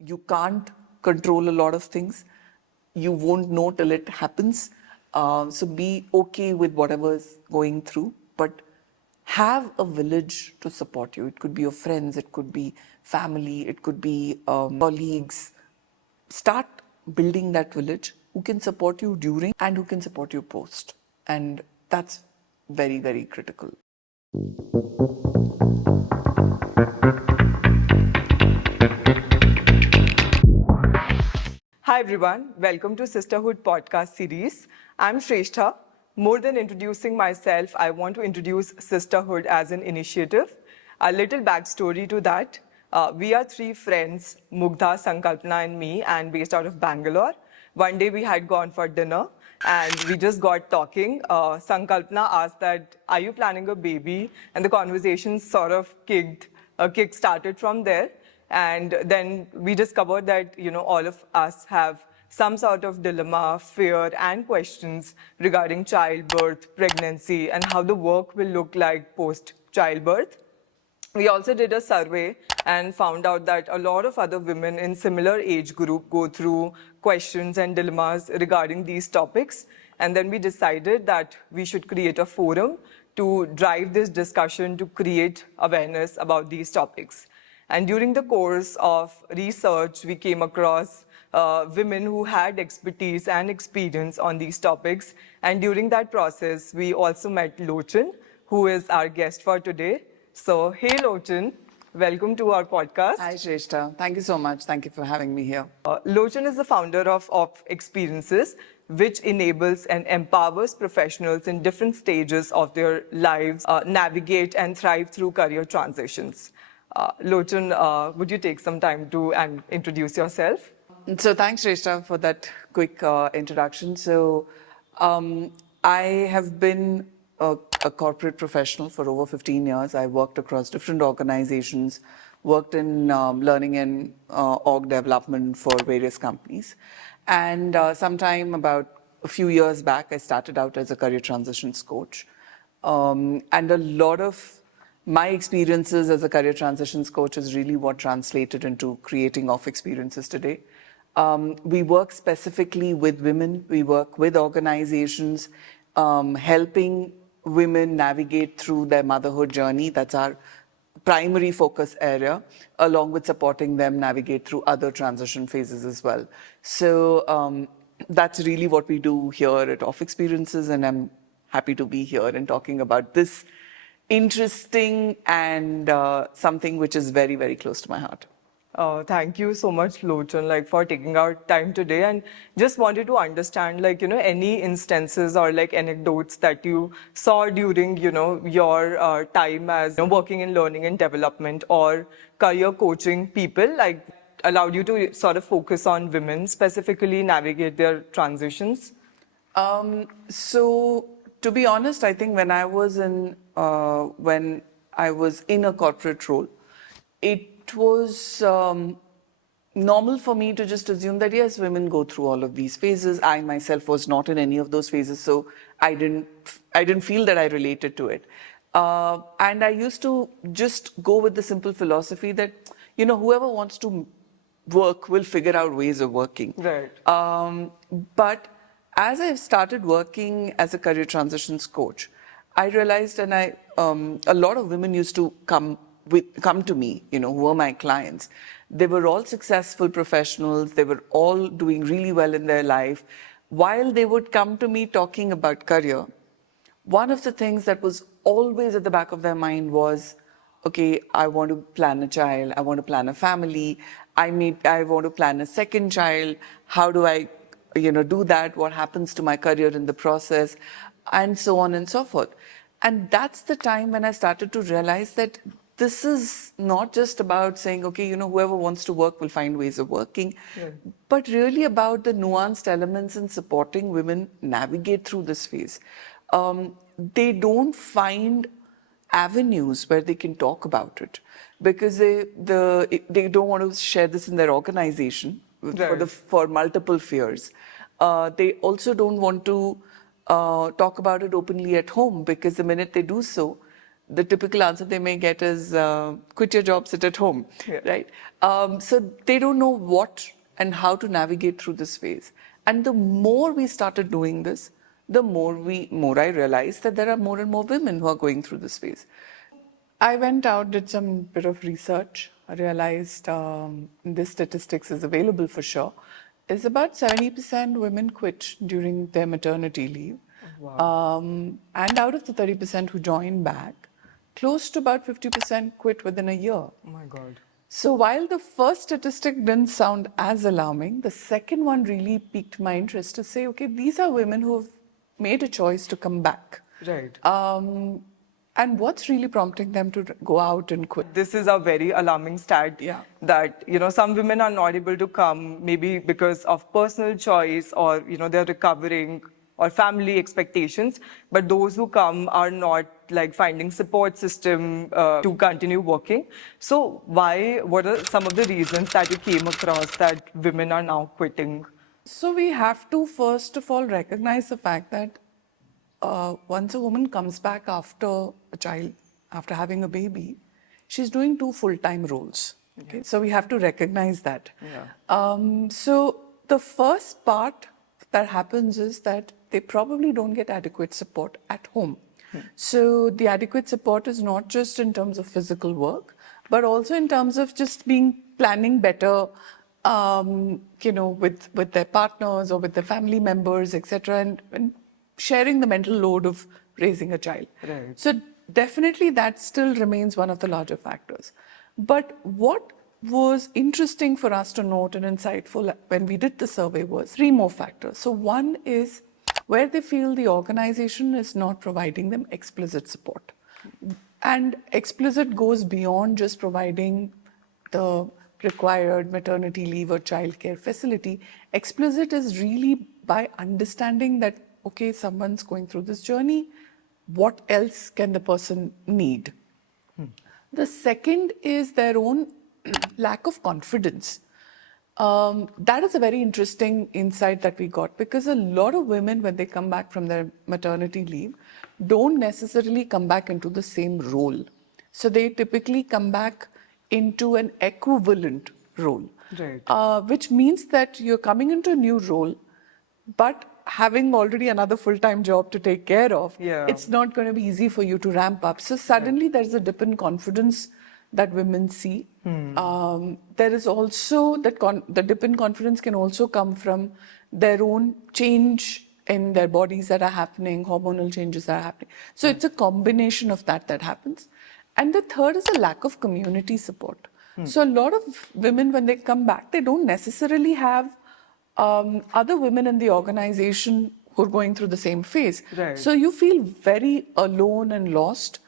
You can't control a lot of things. You won't know till it happens. So be okay with whatever's going through, but have a village to support you. It could be your friends, it could be family, it could be colleagues. Start building that village who can support you during and who can support you post. And that's very, very critical. Hi everyone, welcome to Sisterhood podcast series. I'm Shrestha. More than introducing myself, I want to introduce Sisterhood as an initiative. A little backstory to that. We are three friends, Mugdha, Sankalpana and me, and based out of Bangalore. One day we had gone for dinner and we just got talking. Sankalpana asked that, are you planning a baby? And the conversation sort of kick started from there. And then we discovered that, all of us have some sort of dilemma, fear, and questions regarding childbirth, pregnancy, and how the work will look like post-childbirth. We also did a survey and found out that a lot of other women in similar age group go through questions and dilemmas regarding these topics. And then we decided that we should create a forum to drive this discussion to create awareness about these topics. And during the course of research, we came across women who had expertise and experience on these topics. And during that process, we also met Lochan, who is our guest for today. So, hey Lochan, welcome to our podcast. Hi Shrestha, thank you so much. Thank you for having me here. Lochan is the founder of Experiences, which enables and empowers professionals in different stages of their lives navigate and thrive through career transitions. Lochan, would you take some time to introduce yourself? So thanks, Shrestha, for that quick introduction. So I have been a corporate professional for over 15 years. I worked across different organizations, worked in learning and org development for various companies. And sometime about a few years back, I started out as a career transitions coach. And a lot of my experiences as a career transitions coach is really what translated into creating off experiences today. We work specifically with women. We work with organizations, helping women navigate through their motherhood journey. That's our primary focus area, along with supporting them navigate through other transition phases as well. So that's really what we do here at Off Experiences, and I'm happy to be here and talking about this interesting and something which is very, very close to my heart. Thank you so much, Lochan, for taking our time today, and just wanted to understand, any instances or anecdotes that you saw during, your time as working in learning and development or career coaching people, allowed you to sort of focus on women, specifically navigate their transitions. So to be honest, I think when I was in a corporate role, it was normal for me to just assume that yes, women go through all of these phases. I myself was not in any of those phases, so I didn't feel that I related to it. And I used to just go with the simple philosophy that whoever wants to work will figure out ways of working. Right. But as I've started working as a career transitions coach, I realized, and a lot of women used to come to me, who were my clients. They were all successful professionals. They were all doing really well in their life. While they would come to me talking about career, one of the things that was always at the back of their mind was, okay, I want to plan a child. I want to plan a family. I want to plan a second child. How do I do that? What happens to my career in the process? And so on and so forth. And that's the time when I started to realize that this is not just about saying, okay, whoever wants to work will find ways of working, but really about the nuanced elements in supporting women navigate through this phase. They don't find avenues where they can talk about it because they don't want to share this in their organization for multiple fears. They also don't want to talk about it openly at home because the minute they do so, the typical answer they may get is quit your job, sit at home, Yeah. right? So they don't know what and how to navigate through this phase. And the more we started doing this, the more I realized that there are more and more women who are going through this phase. I went out, did some bit of research. I realized this statistics is available for sure. Is about 70% women quit during their maternity leave. Wow. And out of the 30% who join back, close to about 50% quit within a year. Oh my God. So while the first statistic didn't sound as alarming, the second one really piqued my interest to say, okay, these are women who have made a choice to come back. Right. And what's really prompting them to go out and quit? This is a very alarming stat. Yeah. That some women are not able to come, maybe because of personal choice, or they're recovering, or family expectations. But those who come are not like finding support system to continue working. So what are some of the reasons that you came across that women are now quitting? So we have to first of all recognize the fact that once a woman comes back after a child, after having a baby, she's doing two full-time roles. Okay, so we have to recognize that. So the first part that happens is that they probably don't get adequate support at home. So the adequate support is not just in terms of physical work, but also in terms of just planning better, with their partners or with their family members, etc., and sharing the mental load of raising a child. Right. So definitely that still remains one of the larger factors. But what was interesting for us to note and insightful when we did the survey was three more factors. So one is where they feel the organization is not providing them explicit support. And explicit goes beyond just providing the required maternity leave or childcare facility. Explicit is really by understanding that, okay, someone's going through this journey, what else can the person need? The second is their own lack of confidence. That is a very interesting insight that we got, because a lot of women, when they come back from their maternity leave, don't necessarily come back into the same role. So they typically come back into an equivalent role, Right. which means that you're coming into a new role, but having already another full-time job to take care of, it's not going to be easy for you to ramp up. So suddenly there's a dip in confidence that women see. There is also that the dip in confidence can also come from their own change in their bodies that are happening, hormonal changes that are happening. So it's a combination of that happens. And the third is a lack of community support. So a lot of women, when they come back, they don't necessarily have other women in the organization who are going through the same phase. Right. So you feel very alone and lost.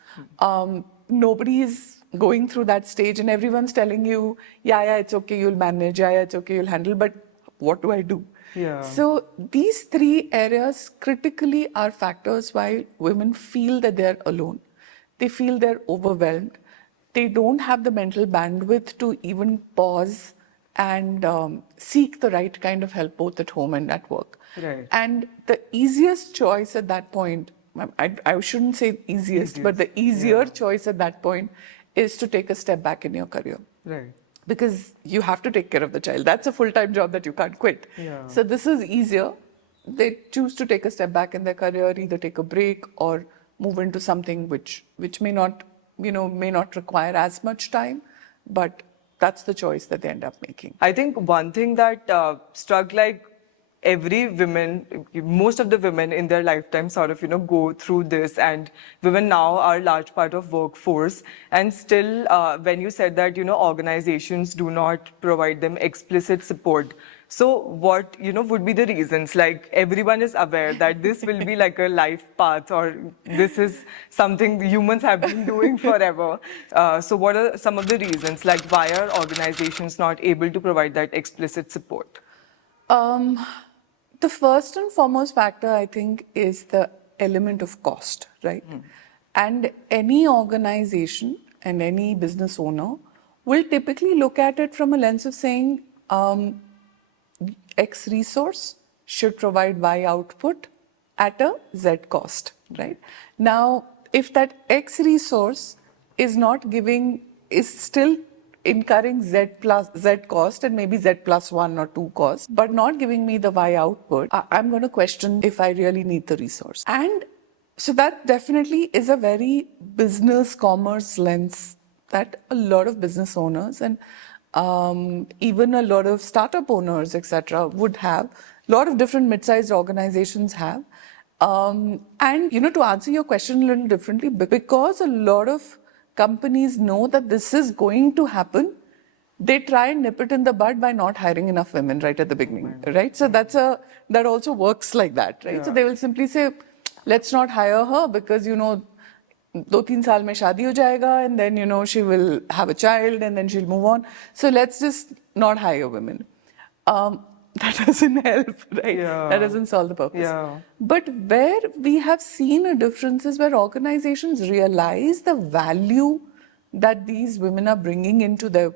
Nobody is going through that stage, and everyone's telling you, yeah, it's okay, you'll manage, yeah, it's okay, you'll handle, but what do I do? Yeah. So these three areas critically are factors why women feel that they're alone. They feel they're overwhelmed. They don't have the mental bandwidth to even pause and seek the right kind of help both at home and at work. Right. And the easiest choice at that point, I shouldn't say easiest, but the easier choice at that point is to take a step back in your career. Right. Because you have to take care of the child. That's a full-time job that you can't quit. Yeah. So this is easier. They choose to take a step back in their career, either take a break or move into something which may not require as much time, but that's the choice that they end up making. I think one thing that struck like every women, most of the women in their lifetime sort of, go through this, and women now are a large part of workforce. And still, when you said that, organizations do not provide them explicit support. So what, would be the reasons? Like everyone is aware that this will be like a life path, or this is something humans have been doing forever. So what are some of the reasons? Like why are organizations not able to provide that explicit support? The first and foremost factor, I think, is the element of cost, right? And any organization and any business owner will typically look at it from a lens of saying, X resource should provide Y output at a Z cost, right? Now, if that X resource is not giving, is still incurring Z cost and maybe Z plus 1 or 2 cost, but not giving me the Y output, I'm going to question if I really need the resource. And so that definitely is a very business commerce lens that a lot of business owners and even a lot of startup owners, etc., would have. A lot of different mid-sized organizations have. And to answer your question a little differently, because a lot of companies know that this is going to happen, they try and nip it in the bud by not hiring enough women right at the beginning, right? So that also works like that, right? So they will simply say, let's not hire her because 2-3 साल में शादी हो जाएगा, and then she will have a child and then she'll move on. So let's just not hire women. That doesn't help, right? Yeah. That doesn't solve the purpose. Yeah. But where we have seen a difference is where organizations realize the value that these women are bringing into their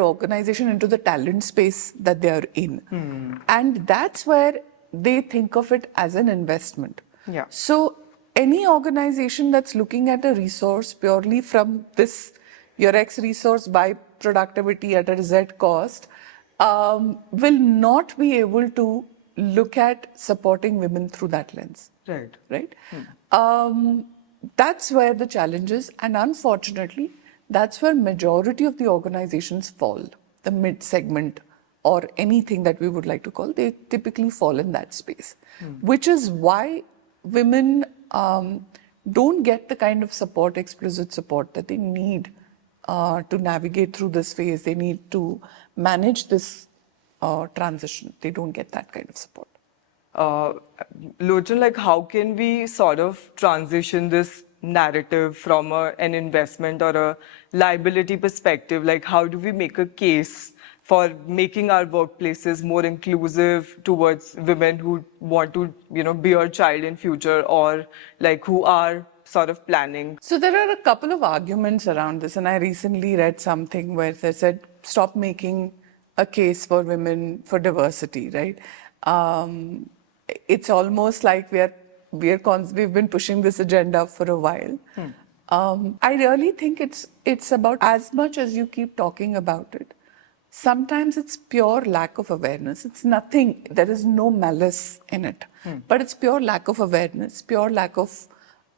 organization, into the talent space that they are in. And that's where they think of it as an investment. Yeah. So any organization that's looking at a resource purely from this, your X resource by productivity at a Z cost, will not be able to look at supporting women through that lens. Right. Right? That's where the challenge is, and unfortunately, that's where majority of the organizations fall. The mid segment or anything that we would like to call, they typically fall in that space, which is why women don't get the kind of support, explicit support that they need to navigate through this phase. They need to manage this transition. They don't get that kind of support. Lochan, like how can we sort of transition this narrative from an investment or a liability perspective? Like how do we make a case for making our workplaces more inclusive towards women who want to, bear a child in future, or like who are sort of planning? So there are a couple of arguments around this, and I recently read something where they said, stop making a case for women for diversity, right? It's almost like we've been pushing this agenda for a while. I really think it's about, as much as you keep talking about it, sometimes it's pure lack of awareness. It's nothing, there is no malice in it, but it's pure lack of awareness, pure lack of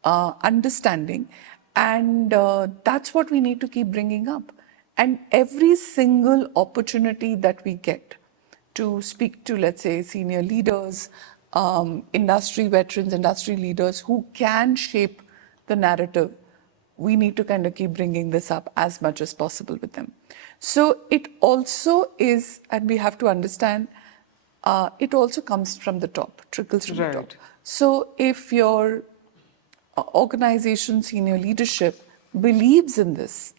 understanding. And that's what we need to keep bringing up. And every single opportunity that we get to speak to, let's say, senior leaders, industry veterans, industry leaders who can shape the narrative, we need to kind of keep bringing this up as much as possible with them. So it also is, and we have to understand, it also comes from the top, trickles from the top. So if your organization, senior leadership believes in this,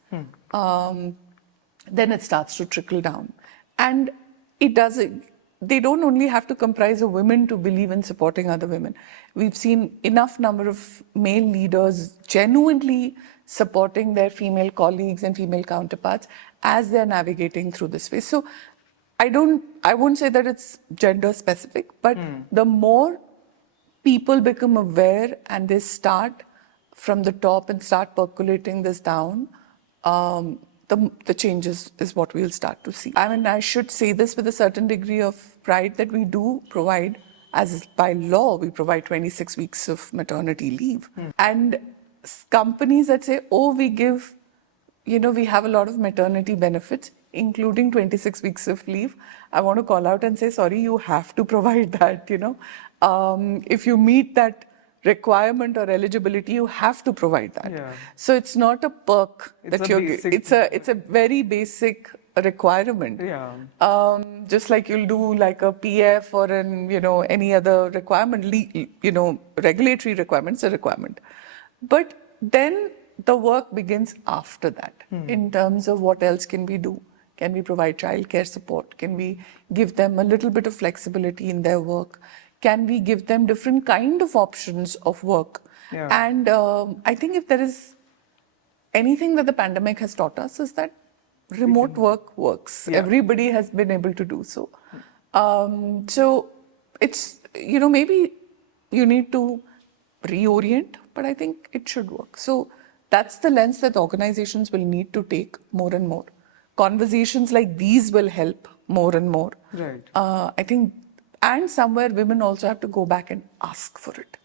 then it starts to trickle down. And it doesn't, they don't only have to comprise of women to believe in supporting other women. We've seen enough number of male leaders genuinely supporting their female colleagues and female counterparts as they're navigating through this phase. So I won't say that it's gender specific, but the more people become aware and they start from the top and start percolating this down, the changes is what we'll start to see. I mean, I should say this with a certain degree of pride that we do provide, as by law, we provide 26 weeks of maternity leave. And companies that say, oh, we give, we have a lot of maternity benefits, including 26 weeks of leave, I want to call out and say, sorry, you have to provide that, if you meet that requirement or eligibility, you have to provide that. Yeah. So it's not a perk It's that a basic, it's a very basic requirement. Yeah. Just like you'll do like a PF or any other requirement, regulatory requirements, a requirement. But then the work begins after that in terms of what else can we do. Can we provide childcare support? Can we give them a little bit of flexibility in their work? Can we give them different kind of options of work? Yeah. And I think if there is anything that the pandemic has taught us is that remote work works. Yeah. Everybody has been able to do so. So it's, maybe you need to reorient, but I think it should work. So that's the lens that organizations will need to take more and more. Conversations like these will help more and more. Right. I think, and somewhere women also have to go back and ask for it.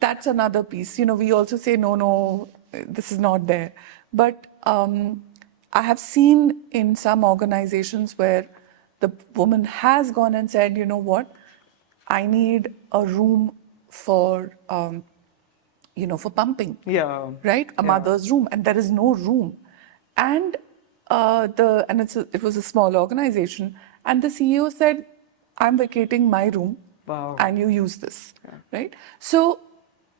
That's another piece. We also say, no, this is not there. But I have seen in some organizations where the woman has gone and said, you know what, I need a room for, for pumping. Yeah. Right? A mother's room, and there is no room. And it was a small organization, and the CEO said, "I'm vacating my room, Wow. and you use this." Right? So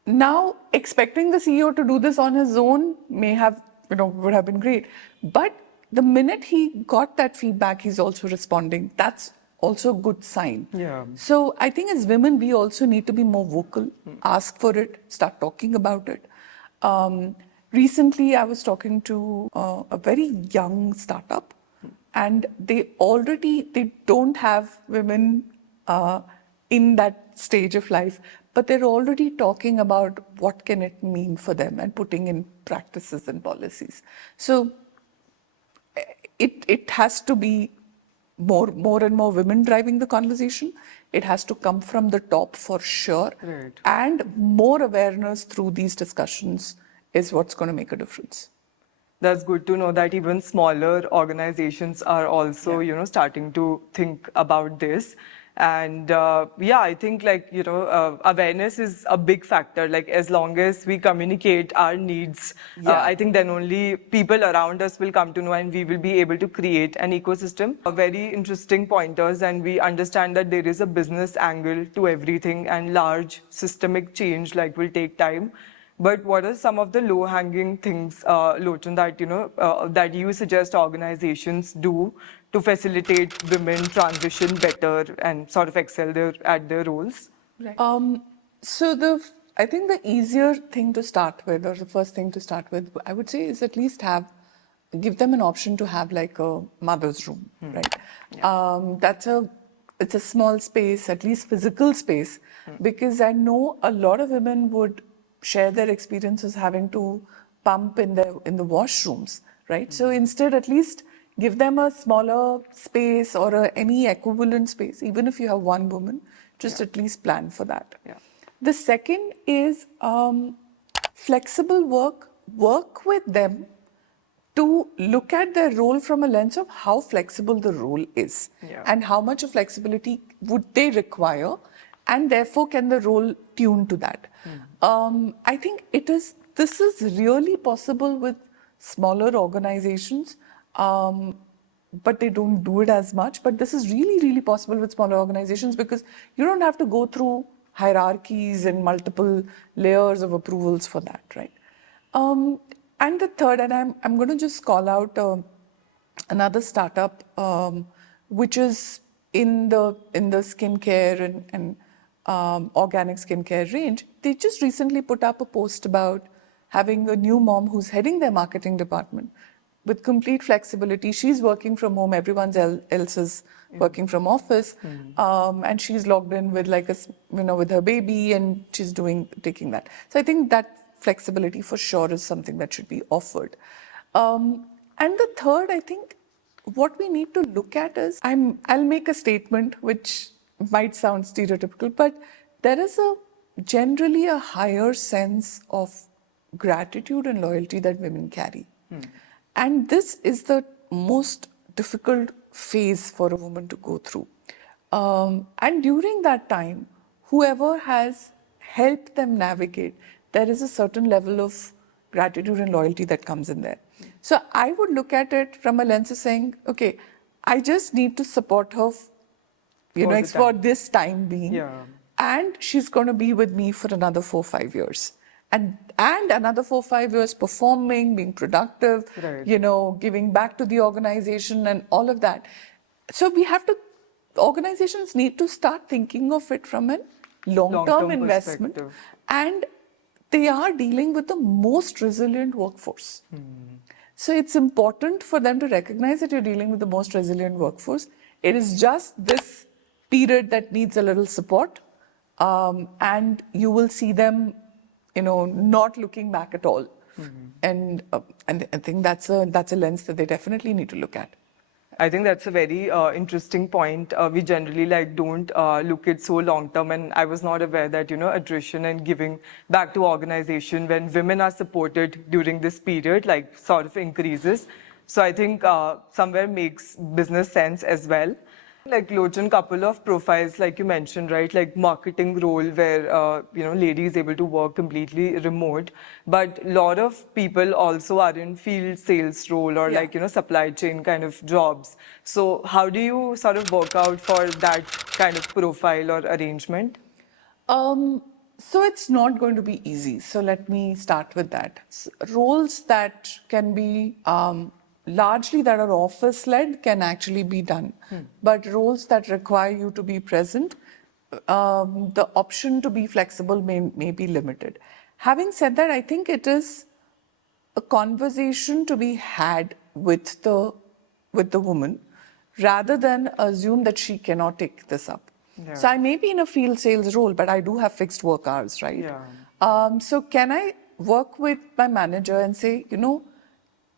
now expecting the CEO to do this on his own would have been great, but the minute he got that feedback, he's also responding. That's also a good sign. Yeah. So I think as women, we also need to be more vocal, ask for it, start talking about it. Recently, I was talking to a very young startup, and they don't have women in that stage of life, but they're already talking about what can it mean for them and putting in practices and policies. So it has to be more and more women driving the conversation. It has to come from the top for sure. Right. And more awareness through these discussions is what's going to make a difference. That's good to know that even smaller organizations are also, starting to think about this. And I think awareness is a big factor. Like as long as we communicate our needs, I think then only people around us will come to know, and we will be able to create an ecosystem. Very interesting pointers, and we understand that there is a business angle to everything, and large systemic change will take time. But what are some of the low-hanging things, Lochan, that you suggest organizations do to facilitate women transition better and sort of excel at their roles? Right. I think the easier thing to start with, or the first thing to start with, I would say, is at least give them an option to have like a mother's room, right? Yeah. It's a small space, at least physical space, because I know a lot of women would share their experiences having to pump in the washrooms, right? So instead, at least give them a smaller space or any equivalent space, even if you have one woman, just at least plan for that. Yeah. The second is flexible work. Work with them to look at their role from a lens of how flexible the role is and how much of flexibility would they require, and therefore can the role tune to that. I think this is really possible with smaller organizations, but they don't do it as much. But this is really, really possible with smaller organizations because you don't have to go through hierarchies and multiple layers of approvals for that, right? And the third, and I'm going to just call out another startup, which is in the skincare and organic skincare range. They just recently put up a post about having a new mom who's heading their marketing department with complete flexibility. She's working from home. Everyone else is working from office, and she's logged in with with her baby, and she's taking that. So I think that flexibility for sure is something that should be offered. And the third, I think, what we need to look at is I'll make a statement which might sound stereotypical, but there is generally a higher sense of gratitude and loyalty that women carry. And this is the most difficult phase for a woman to go through. And during that time, whoever has helped them navigate, there is a certain level of gratitude and loyalty that comes in there. So I would look at it from a lens of saying, okay, I just need to support her, for this time being. Yeah. And she's going to be with me for another 4 or 5 years. And another 4 or 5 years performing, being productive, right. Giving back to the organization and all of that. So organizations need to start thinking of it from a long-term investment. And they are dealing with the most resilient workforce. So it's important for them to recognize that you're dealing with the most resilient workforce. It is just this period that needs a little support. And you will see them not looking back at all. And I think that's a lens that they definitely need to look at. I think that's a very interesting point. We generally don't look at so long term, and I was not aware that attrition and giving back to organization when women are supported during this period sort of increases. So I think somewhere makes business sense as well. Like Lochan, couple of profiles, like you mentioned, right? Like marketing role where, lady is able to work completely remote. But a lot of people also are in field sales role or supply chain kind of jobs. So how do you sort of work out for that kind of profile or arrangement? So it's not going to be easy. So let me start with that. Roles that can be largely that are office-led can actually be done. But roles that require you to be present, the option to be flexible may be limited. Having said that, I think it is a conversation to be had with the woman rather than assume that she cannot take this up. Yeah. So I may be in a field sales role, but I do have fixed work hours, right? Yeah. So can I work with my manager and say,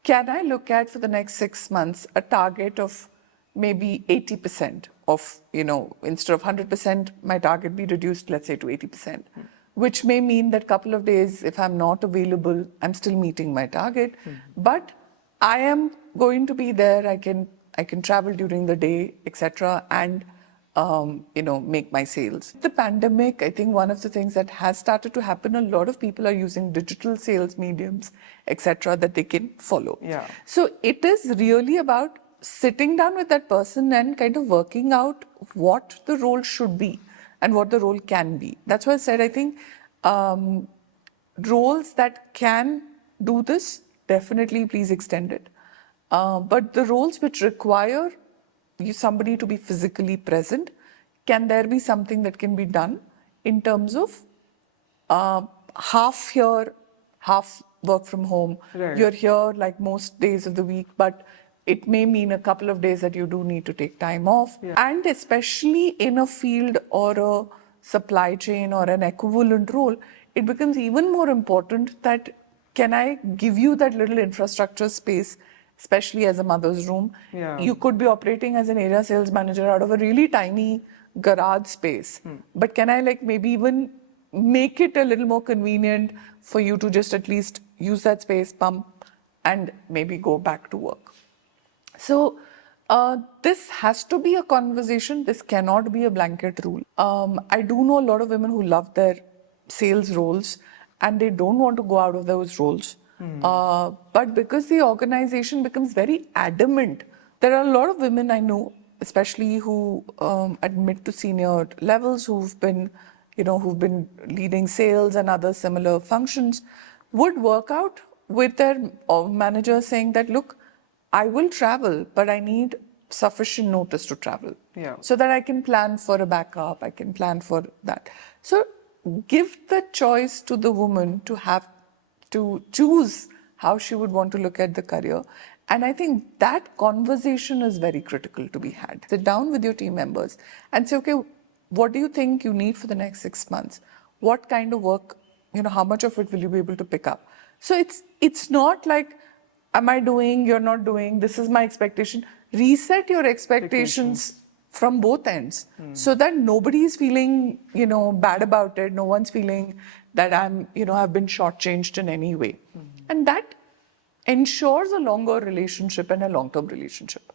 can I look at for the next 6 months a target of maybe 80% of, instead of 100%, my target be reduced, let's say, to 80%, which may mean that couple of days, if I'm not available, I'm still meeting my target, but I am going to be there. I can travel during the day, etc., and make my sales. The pandemic, I think one of the things that has started to happen, a lot of people are using digital sales mediums, etc., that they can follow. Yeah. So it is really about sitting down with that person and kind of working out what the role should be and what the role can be. That's why I said, I think roles that can do this, definitely please extend it. But the roles which require somebody to be physically present, can there be something that can be done in terms of half here, half work from home? Right. You're here like most days of the week, but it may mean a couple of days that you do need to take time off. Yeah. And especially in a field or a supply chain or an equivalent role, it becomes even more important that can I give you that little infrastructure space, especially as a mother's room. Yeah. You could be operating as an area sales manager out of a really tiny garage space. But can I maybe even make it a little more convenient for you to just at least use that space, pump, and maybe go back to work? So this has to be a conversation. This cannot be a blanket rule. I do know a lot of women who love their sales roles and they don't want to go out of those roles. But because the organization becomes very adamant, there are a lot of women I know, especially who admit to senior levels, who've been leading sales and other similar functions, would work out with their manager saying that, look, I will travel, but I need sufficient notice to travel. Yeah. So that I can plan for a backup, I can plan for that. So give the choice to the woman to have to choose how she would want to look at the career. And I think that conversation is very critical to be had. Sit down with your team members and say, okay, what do you think you need for the next 6 months? What kind of work, how much of it will you be able to pick up? So it's not like, am I doing, you're not doing, this is my expectation. Reset your expectations from both ends so that nobody is feeling, bad about it. No one's feeling that I've been shortchanged in any way. And that ensures a longer relationship and a long-term relationship.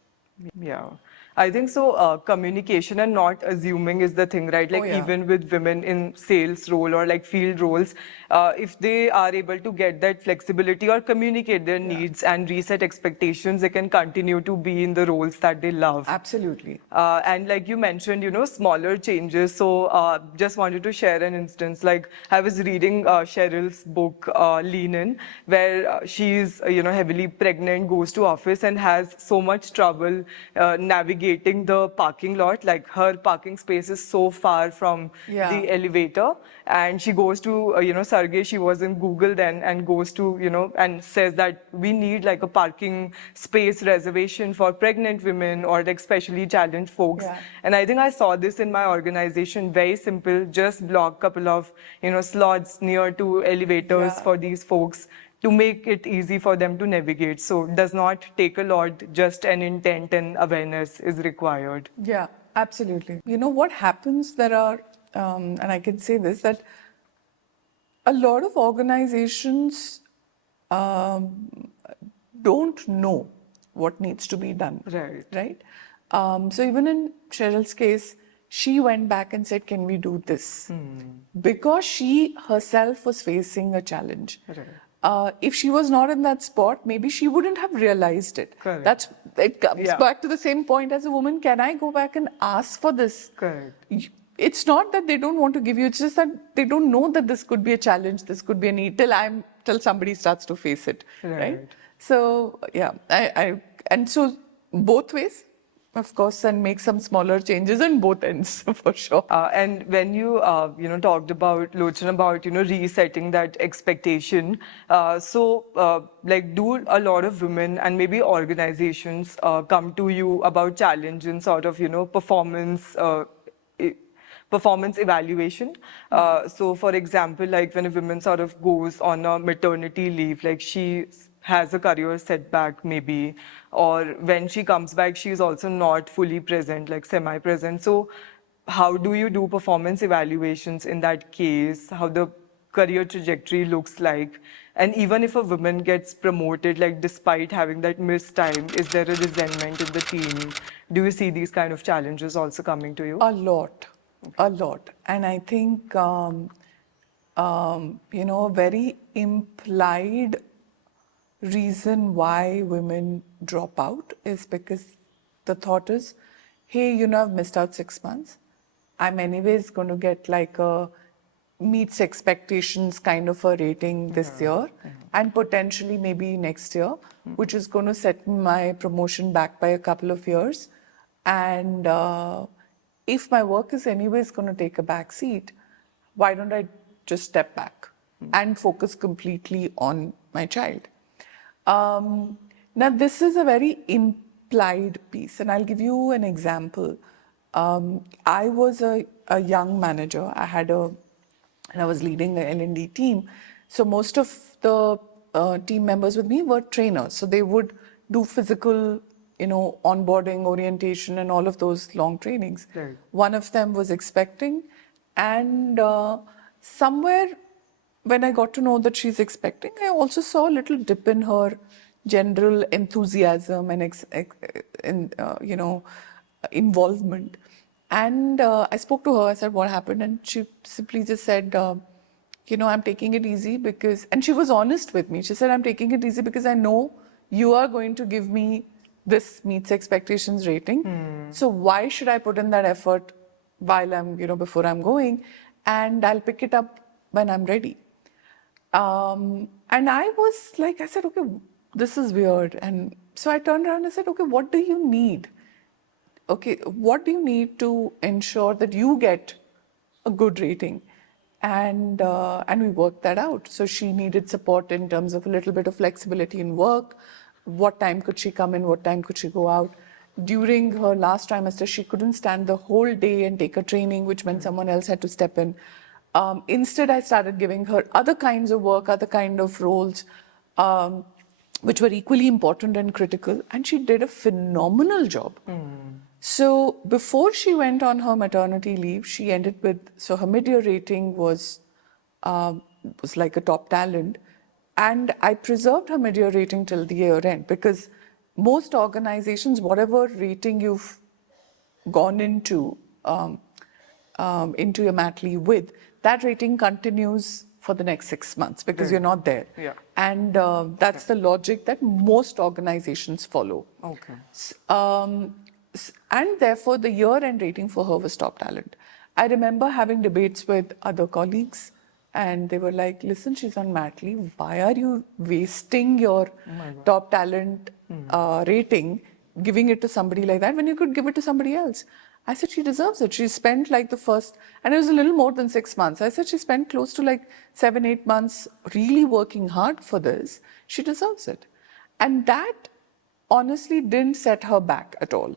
Yeah, I think so. Communication and not assuming is the thing, right? Even with women in sales role or field roles, if they are able to get that flexibility or communicate their needs and reset expectations, they can continue to be in the roles that they love. Absolutely. And like you mentioned, smaller changes. So just wanted to share an instance. I was reading Cheryl's book, Lean In, where she's, heavily pregnant, goes to office and has so much trouble navigating navigating the parking lot. Like her parking space is so far from Yeah. the elevator, and she goes to, Sergey, she was in Google then, and goes to, and says that we need like a parking space reservation for pregnant women or like specially challenged folks. Yeah. And I think I saw this in my organization, very simple, just block couple of, slots near to elevators Yeah. for these folks to make it easy for them to navigate. So it does not take a lot, just an intent and awareness is required. Yeah, absolutely. You know what happens? There are, and I can say this, that a lot of organizations um, don't know what needs to be done. Right. Right? So even in Cheryl's case, she went back and said, "Can we do this?" Because she herself was facing a challenge. Right. If she was not in that spot, maybe she wouldn't have realized it. Correct. It comes Yeah. back to the same point as a woman. Can I go back and ask for this? Correct. It's not that they don't want to give you. It's just that they don't know that this could be a challenge. This could be a need till somebody starts to face it. Right. So yeah, and so both ways, of course, and make some smaller changes on both ends for sure. And when you, talked about, Lochan, about, resetting that expectation, do a lot of women and maybe organizations come to you about challenge in sort of, performance evaluation. So for example, like when a woman sort of goes on a maternity leave, like she has a career setback maybe, or when she comes back, she's also not fully present, like semi-present. So how do you do performance evaluations in that case? How the career trajectory looks like? And even if a woman gets promoted, like despite having that missed time, is there a resentment in the team? Do you see these kind of challenges also coming to you? A lot, a lot. And I think, a very implied reason why women drop out is because the thought is, hey, I've missed out 6 months. I'm anyways going to get like a meets expectations kind of a rating this year and potentially maybe next year, which is going to set my promotion back by a couple of years. And if my work is anyways going to take a back seat, why don't I just step back and focus completely on my child? Now, this is a very implied piece, and I'll give you an example. I was a young manager. And I was leading the L&D team. So most of the team members with me were trainers. So they would do physical, onboarding, orientation, and all of those long trainings. Right. One of them was expecting, and somewhere when I got to know that she's expecting, I also saw a little dip in her general enthusiasm and involvement. And I spoke to her. I said, "What happened?" And she simply just said, "I'm taking it easy because," and she was honest with me. She said, "I'm taking it easy because I know you are going to give me this meets expectations rating. So why should I put in that effort while I'm, before I'm going? And I'll pick it up when I'm ready." And I was like, I said, "Okay, this is weird." And so I turned around and said, "Okay, what do you need? Okay, what do you need to ensure that you get a good rating?" And we worked that out. So she needed support in terms of a little bit of flexibility in work. What time could she come in? What time could she go out? During her last trimester, she couldn't stand the whole day and take a training, which meant someone else had to step in. Instead, I started giving her other kinds of work, other kind of roles, which were equally important and critical. And she did a phenomenal job. So before she went on her maternity leave, she ended with, so her mid-year rating was like a top talent. And I preserved her mid-year rating till the year end because most organizations, whatever rating you've gone into your mat leave with, that rating continues for the next 6 months because you're not there. Yeah. And that's the logic that most organizations follow. Okay. And therefore, the year-end rating for her was top talent. I remember having debates with other colleagues, and they were like, "Listen, she's on mat leave. Why are you wasting your top talent rating giving it to somebody like that when you could give it to somebody else? I said, she deserves it. She spent like the first, and it was a little more than 6 months. I said, she spent close to like 7, 8 months really working hard for this. She deserves it. And that honestly didn't set her back at all.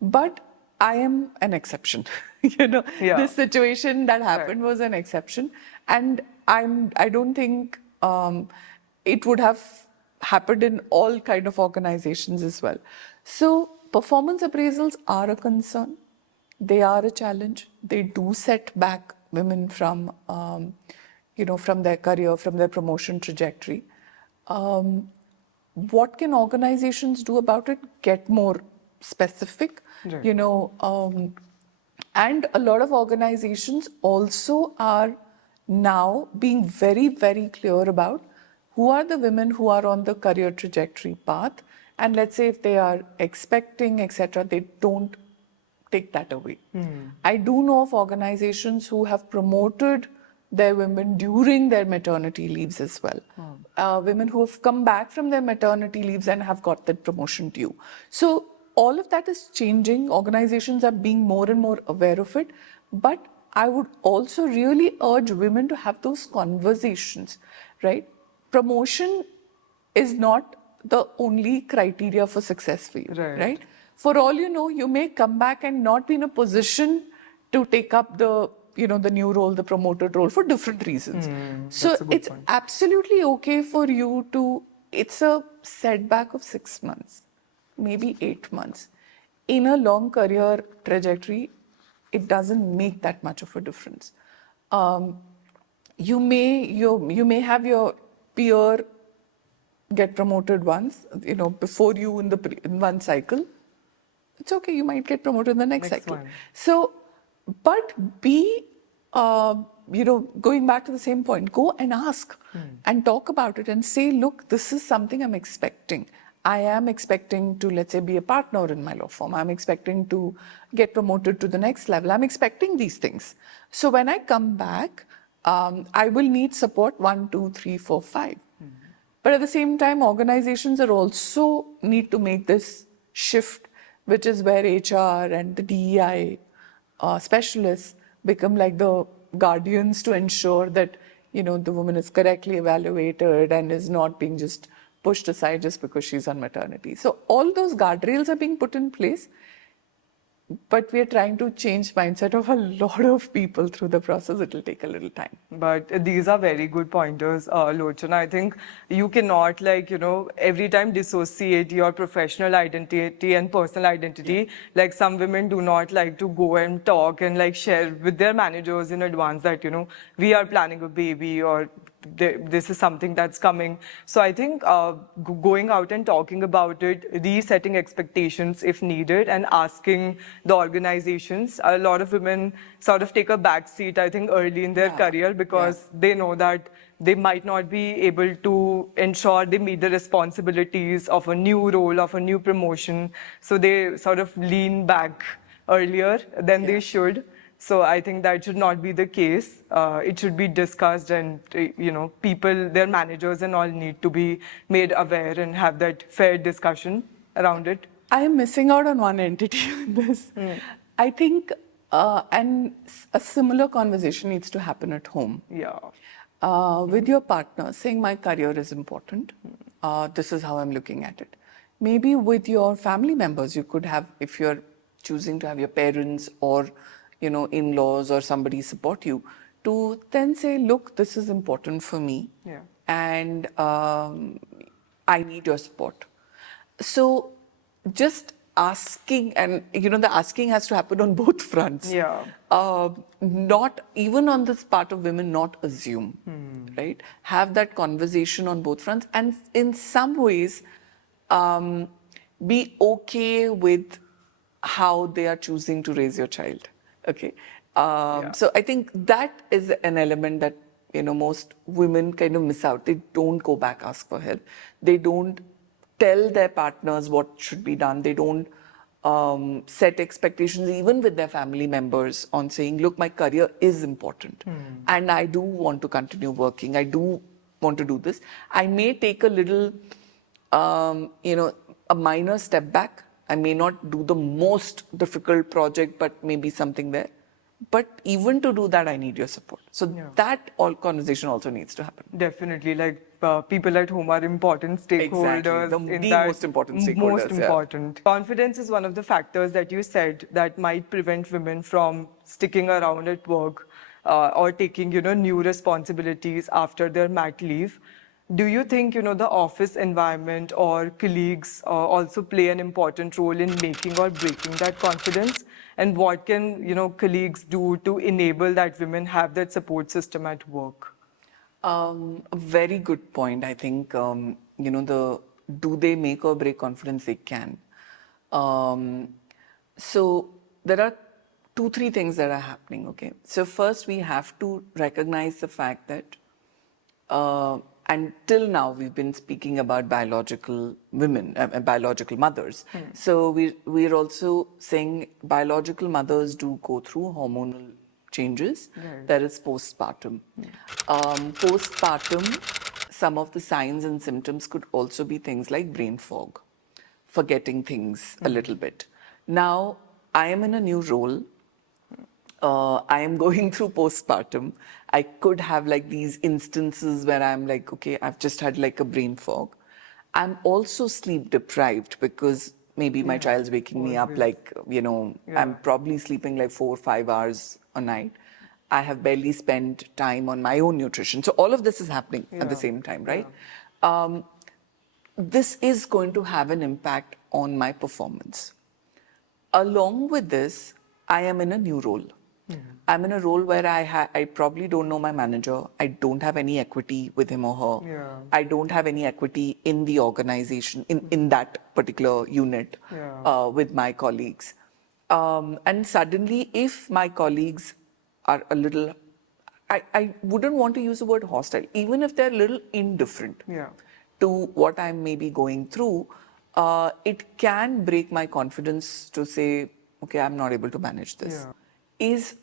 But I am an exception. This situation that happened was an exception. And I don't think it would have happened in all kind of organizations as well. So performance appraisals are a concern. They are a challenge. They do set back women from, from their career, from their promotion trajectory. What can organizations do about it? Get more specific, Right. And a lot of organizations also are now being very, very clear about who are the women who are on the career trajectory path. And let's say if they are expecting, etc., they don't take that away. I do know of organizations who have promoted their women during their maternity leaves as well. Women who have come back from their maternity leaves and have got that promotion due. So all of that is changing. Organizations are being more and more aware of it. But I would also really urge women to have those conversations, right? Promotion is not the only criteria for success for you, right? For all you know, you may come back and not be in a position to take up the new role, the promoted role, for different reasons. So it's absolutely okay for you to, it's a setback of 6 months, maybe 8 months. In a long career trajectory, it doesn't make that much of a difference. You may have your peer get promoted once, before you in one cycle. It's okay, you might get promoted in the next cycle. One. So, but going back to the same point, go and ask and talk about it and say, look, this is something I'm expecting. I am expecting to, let's say, be a partner in my law firm. I'm expecting to get promoted to the next level. I'm expecting these things. So when I come back, I will need support 1, 2, 3, 4, 5. But at the same time, organizations are also need to make this shift, which is where HR and the DEI specialists become like the guardians to ensure that the woman is correctly evaluated and is not being just pushed aside just because she's on maternity. So all those guardrails are being put in place. But we are trying to change mindset of a lot of people through the process. It will take a little time. But these are very good pointers, Lochan. I think you cannot, every time dissociate your professional identity and personal identity. Yeah. Like some women do not like to go and talk and share with their managers in advance that, we are planning a baby or this is something that's coming. So I think going out and talking about it, resetting expectations if needed, and asking the organizations. A lot of women sort of take a back seat, I think, early in their career because they know that they might not be able to ensure they meet the responsibilities of a new role, of a new promotion. So they sort of lean back earlier than they should. So I think that should not be the case. It should be discussed, and people, their managers and all, need to be made aware and have that fair discussion around it. I am missing out on one entity in this. I think, and a similar conversation needs to happen at home. With your partner, saying my career is important. This is how I'm looking at it. Maybe with your family members, you could have, if you're choosing to have your parents or in-laws or somebody support you, to then say, look, this is important for me, and I need your support. So just asking, and the asking has to happen on both fronts. Not even on this part of women, not assume, right? Have that conversation on both fronts, and in some ways, be okay with how they are choosing to raise your child. Okay. So I think that is an element that most women kind of miss out. They don't go back, ask for help. They don't tell their partners what should be done. They don't set expectations even with their family members on saying, look, my career is important and I do want to continue working. I do want to do this. I may take a little, a minor step back I may not do the most difficult project, but maybe something there. But even to do that, I need your support. So that all conversation also needs to happen. Definitely, like people at home are important stakeholders Exactly. in The that. most important Most stakeholders, yeah. important. Confidence is one of the factors that you said that might prevent women from sticking around at work or taking, new responsibilities after their mat leave. Do you think, the office environment or colleagues also play an important role in making or breaking that confidence? And what can, colleagues do to enable that women have that support system at work? A very good point. I think, do they make or break confidence? They can. Um, so there are two, three things that are happening, okay? So first we have to recognize the fact that until now we've been speaking about biological women, biological mothers. So we're also saying biological mothers do go through hormonal changes. Right. There is postpartum. Postpartum, some of the signs and symptoms could also be things like brain fog, forgetting things a little bit. Now, I am in a new role. I am going through postpartum. I could have like these instances where I'm like, okay, I've just had like a brain fog. I'm also sleep deprived because maybe my child's waking me up like, I'm probably sleeping like 4 or 5 hours a night. I have barely spent time on my own nutrition. So all of this is happening at the same time, right? This is going to have an impact on my performance. Along with this, I am in a new role. I'm in a role where I probably don't know my manager. I don't have any equity with him or her. Yeah. I don't have any equity in the organization, in that particular unit with my colleagues. And suddenly, if my colleagues are a little, I wouldn't want to use the word hostile, even if they're a little indifferent to what I'm maybe going through, it can break my confidence to say, okay, I'm not able to manage this. Is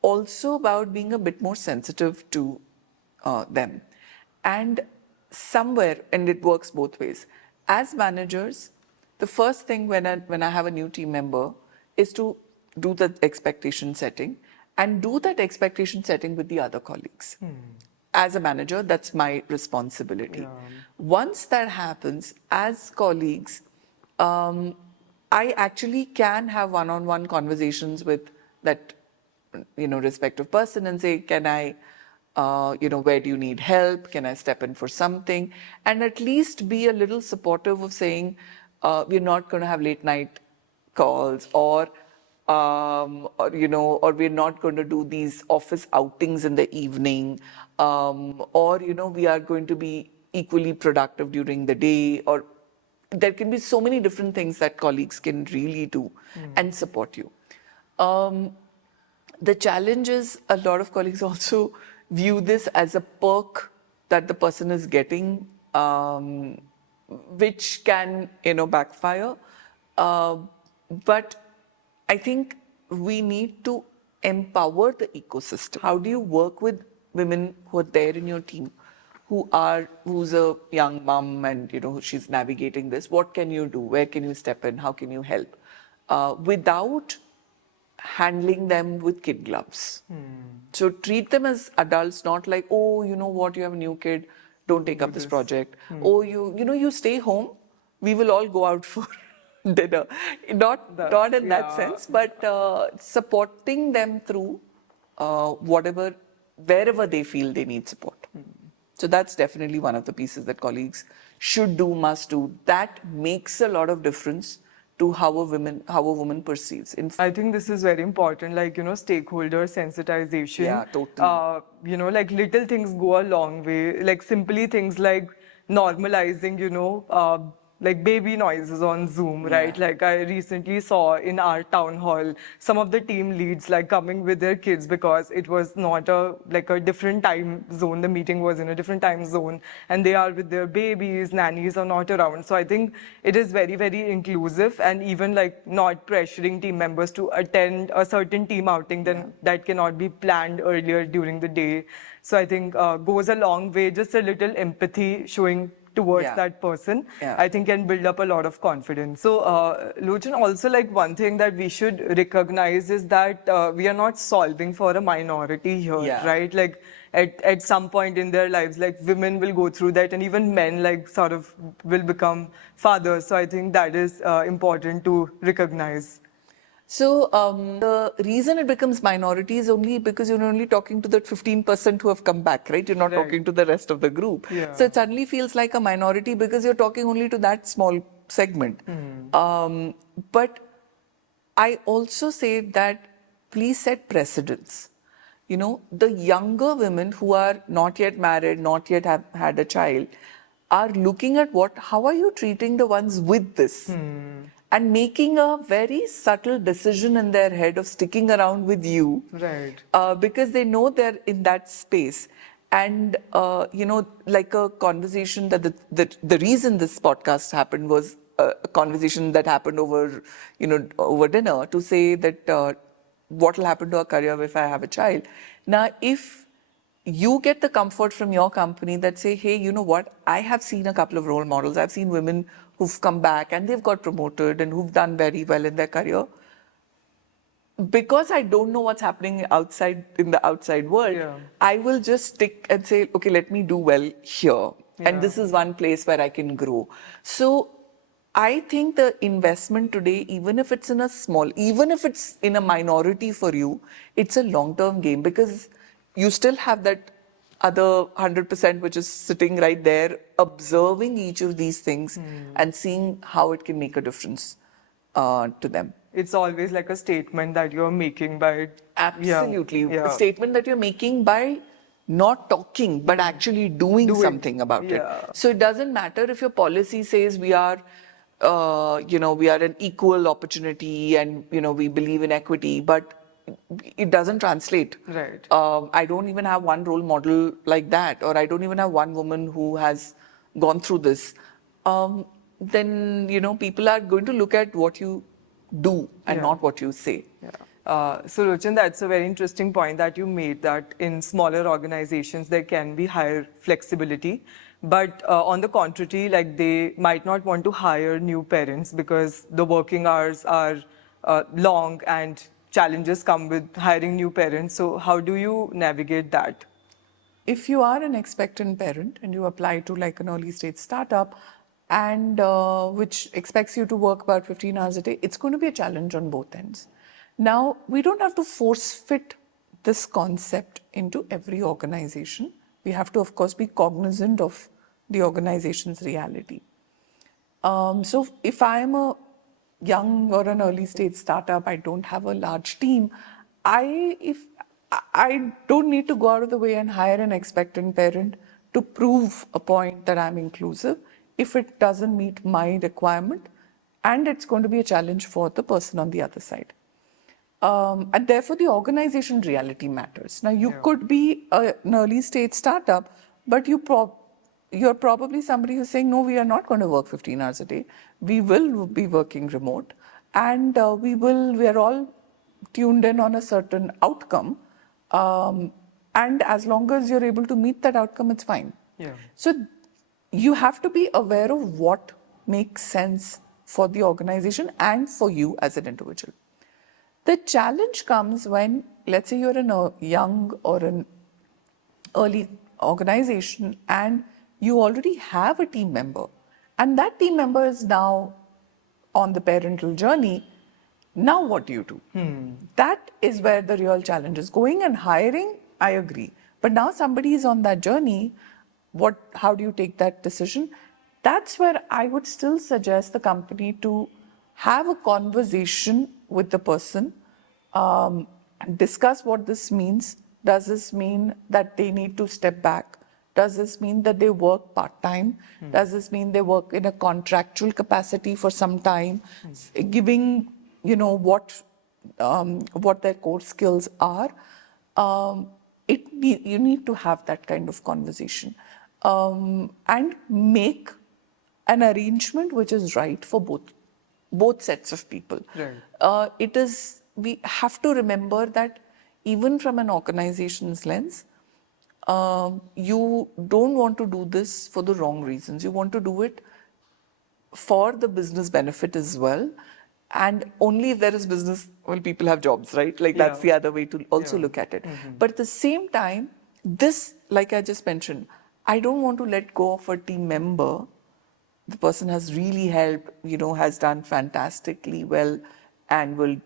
also about being a bit more sensitive to them. And somewhere, and it works both ways. As managers, the first thing when I have a new team member is to do the expectation setting and do that expectation setting with the other colleagues. As a manager, that's my responsibility. Once that happens, as colleagues, I actually can have one-on-one conversations with that respective person and say, can I, where do you need help? Can I step in for something? And at least be a little supportive of saying, we're not going to have late night calls or we're not going to do these office outings in the evening, we are going to be equally productive during the day, or there can be so many different things that colleagues can really do and support you. The challenge is a lot of colleagues also view this as a perk that the person is getting, which can, backfire. But I think we need to empower the ecosystem. How do you work with women who are there in your team, who's a young mom and she's navigating this? What can you do? Where can you step in? How can you help? Without handling them with kid gloves. So treat them as adults, not like, oh, you know what, you have a new kid, don't take up this project. Oh, you stay home, we will all go out for dinner. Not in that sense, but supporting them through wherever they feel they need support. So that's definitely one of the pieces that colleagues should do, must do. That makes a lot of difference to how a woman perceives. I think this is very important, like, stakeholder sensitization. Yeah, totally. Like little things go a long way, like simply things like normalizing, like baby noises on Zoom, right? Like I recently saw in our town hall, some of the team leads like coming with their kids because it was not a different time zone. The meeting was in a different time zone and they are with their babies, nannies are not around. So I think it is very, very inclusive, and even like not pressuring team members to attend a certain team outing then that cannot be planned earlier during the day. So I think goes a long way, just a little empathy showing towards Yeah. that person, Yeah. I think can build up a lot of confidence. So, Lochan, also like one thing that we should recognize is that we are not solving for a minority here, Yeah. right? Like at some point in their lives, like women will go through that, and even men like sort of will become fathers. So I think that is important to recognize. So the reason it becomes minority is only because you're only talking to that 15% who have come back, right? You're not Right. talking to the rest of the group. Yeah. So it suddenly feels like a minority because you're talking only to that small segment. But I also say that please set precedents. You know, the younger women who are not yet married, not yet have had a child, are looking at how are you treating the ones with this? And making a very subtle decision in their head of sticking around with you. Right. Because they know they're in that space. And, like a conversation the reason this podcast happened was a conversation that happened over dinner to say that what will happen to our career if I have a child. Now, if you get the comfort from your company that say, hey, you know what, I have seen a couple of role models. I've seen women who've come back and they've got promoted and who've done very well in their career. Because I don't know what's happening in the outside world, Yeah. I will just stick and say, okay, let me do well here. Yeah. And this is one place where I can grow. So I think the investment today, even if it's in a minority for you, it's a long-term game because you still have that other 100% which is sitting right there, observing each of these things and seeing how it can make a difference to them. It's always like a statement that you're making by Absolutely. Yeah. A statement that you're making by not talking, but actually doing something about it. Yeah. So it doesn't matter if your policy says we are an equal opportunity and, we believe in equity, but it doesn't translate. Right. I don't even have one role model like that, or I don't even have one woman who has gone through this. Then, people are going to look at what you do and Yeah. not what you say. Yeah. So, Lochan, that's a very interesting point that you made, that in smaller organizations there can be higher flexibility. But on the contrary, like they might not want to hire new parents because the working hours are long and challenges come with hiring new parents. So, how do you navigate that? If you are an expectant parent and you apply to like an early stage startup and which expects you to work about 15 hours a day, it's going to be a challenge on both ends. Now, we don't have to force fit this concept into every organization. We have to, of course, be cognizant of the organization's reality. So if I'm a young or an early stage startup, I don't have a large team, I don't need to go out of the way and hire an expectant parent to prove a point that I'm inclusive if it doesn't meet my requirement, and it's going to be a challenge for the person on the other side. And therefore, the organization reality matters. Now, you could be an early stage startup, but you're probably somebody who's saying, no, we are not going to work 15 hours a day. We will be working remote, and we are all tuned in on a certain outcome. And as long as you're able to meet that outcome, it's fine. Yeah. So you have to be aware of what makes sense for the organization and for you as an individual. The challenge comes when, let's say, you're in a young or an early organization and you already have a team member, and that team member is now on the parental journey. Now, what do you do? That is where the real challenge is. Going and hiring, I agree. But now somebody is on that journey. How do you take that decision? That's where I would still suggest the company to have a conversation with the person, discuss what this means. Does this mean that they need to step back? Does this mean that they work part-time? Does this mean they work in a contractual capacity for some time, giving, what their core skills are? You need to have that kind of conversation and make an arrangement which is right for both sets of people. Right. We have to remember that even from an organization's lens, you don't want to do this for the wrong reasons. You want to do it for the business benefit as well. And only if there is business will people have jobs, right? Like that's the other way to also look at it. But at the same time, this, like I just mentioned, I don't want to let go of a team member. The person has really helped, has done fantastically well and will,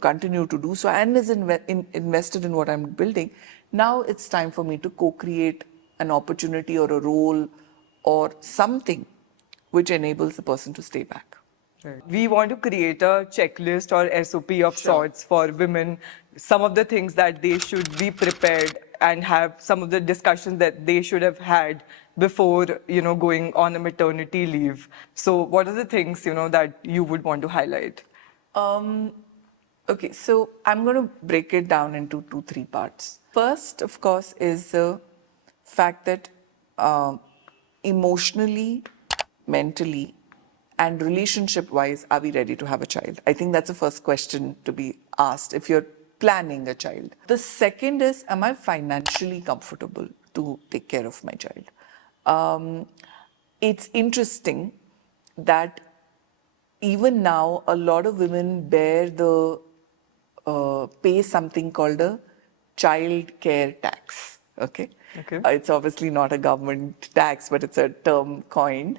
continue to do so and is invested in what I'm building. Now it's time for me to co-create an opportunity or a role or something which enables the person to stay back. Right. We want to create a checklist or SOP of sorts for women, some of the things that they should be prepared and have some of the discussions that they should have had before, going on a maternity leave. So what are the things, that you would want to highlight? Okay, so I'm going to break it down into 2-3 parts. First, of course, is the fact that emotionally, mentally, and relationship wise, are we ready to have a child? I think that's the first question to be asked if you're planning a child. The second is, am I financially comfortable to take care of my child? It's interesting that even now, a lot of women bear the pay something called a child care tax. Okay. Okay. It's obviously not a government tax, but it's a term coined,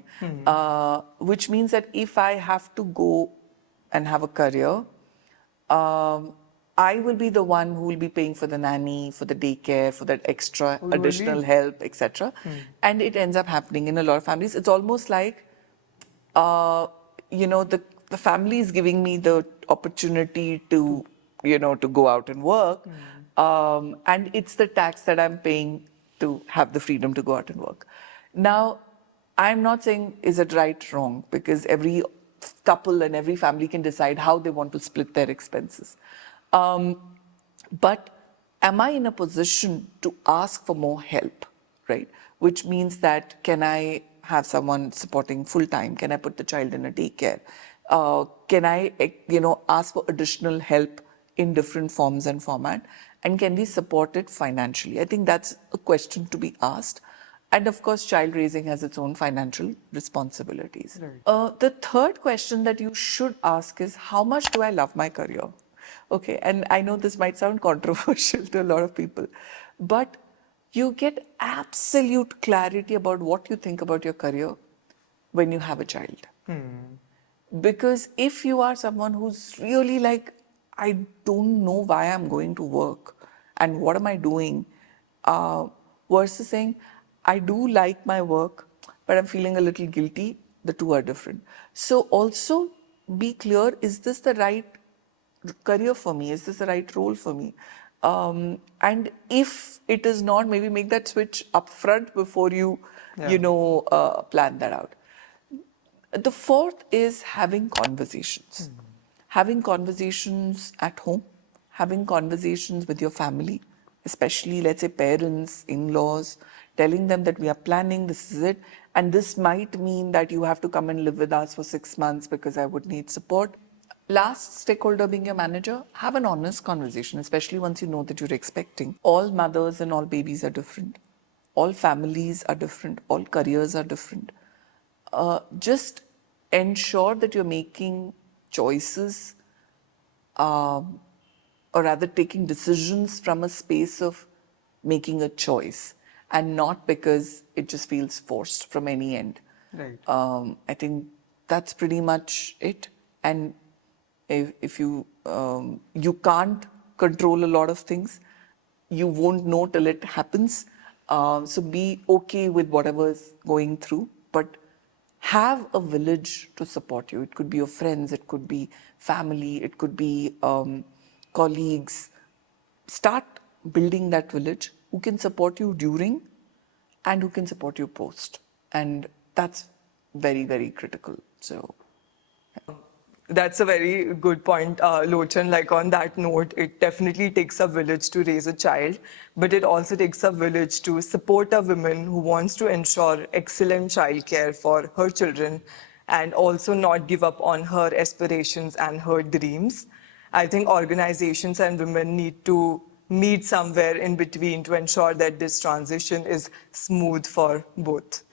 which means that if I have to go and have a career, I will be the one who will be paying for the nanny, for the daycare, for that extra additional help, etc. And it ends up happening in a lot of families. It's almost like the family is giving me the opportunity to, to go out and work. And it's the tax that I'm paying to have the freedom to go out and work. Now, I'm not saying is it right, wrong, because every couple and every family can decide how they want to split their expenses. But am I in a position to ask for more help, right? Which means that can I have someone supporting full time? Can I put the child in a daycare? Can I, ask for additional help in different forms and format? And can we support it financially? I think that's a question to be asked. And of course, child raising has its own financial responsibilities. Right. The third question that you should ask is, how much do I love my career? Okay, and I know this might sound controversial to a lot of people, but you get absolute clarity about what you think about your career when you have a child. Because if you are someone who's really like, I don't know why I'm going to work and what am I doing, versus saying, I do like my work, but I'm feeling a little guilty, the two are different. So also be clear, is this the right career for me? Is this the right role for me? And if it is not, maybe make that switch upfront before you, plan that out. The fourth is having conversations. Having conversations at home, having conversations with your family, especially, let's say, parents, in-laws, telling them that we are planning, this is it. And this might mean that you have to come and live with us for 6 months because I would need support. Last stakeholder being your manager, have an honest conversation, especially once you know that you're expecting. All mothers and all babies are different. All families are different. All careers are different. Just ensure that you're making choices, or rather taking decisions from a space of making a choice and not because it just feels forced from any end. Right. I think that's pretty much it. And if you you can't control a lot of things, you won't know till it happens. So be okay with whatever is going through, but have a village to support you. It could be your friends, it could be family, it could be colleagues. Start building that village who can support you during and who can support you post. And that's very, very critical. So That's a very good point, Lochan. Like on that note, it definitely takes a village to raise a child, but it also takes a village to support a woman who wants to ensure excellent childcare for her children and also not give up on her aspirations and her dreams. I think organizations and women need to meet somewhere in between to ensure that this transition is smooth for both.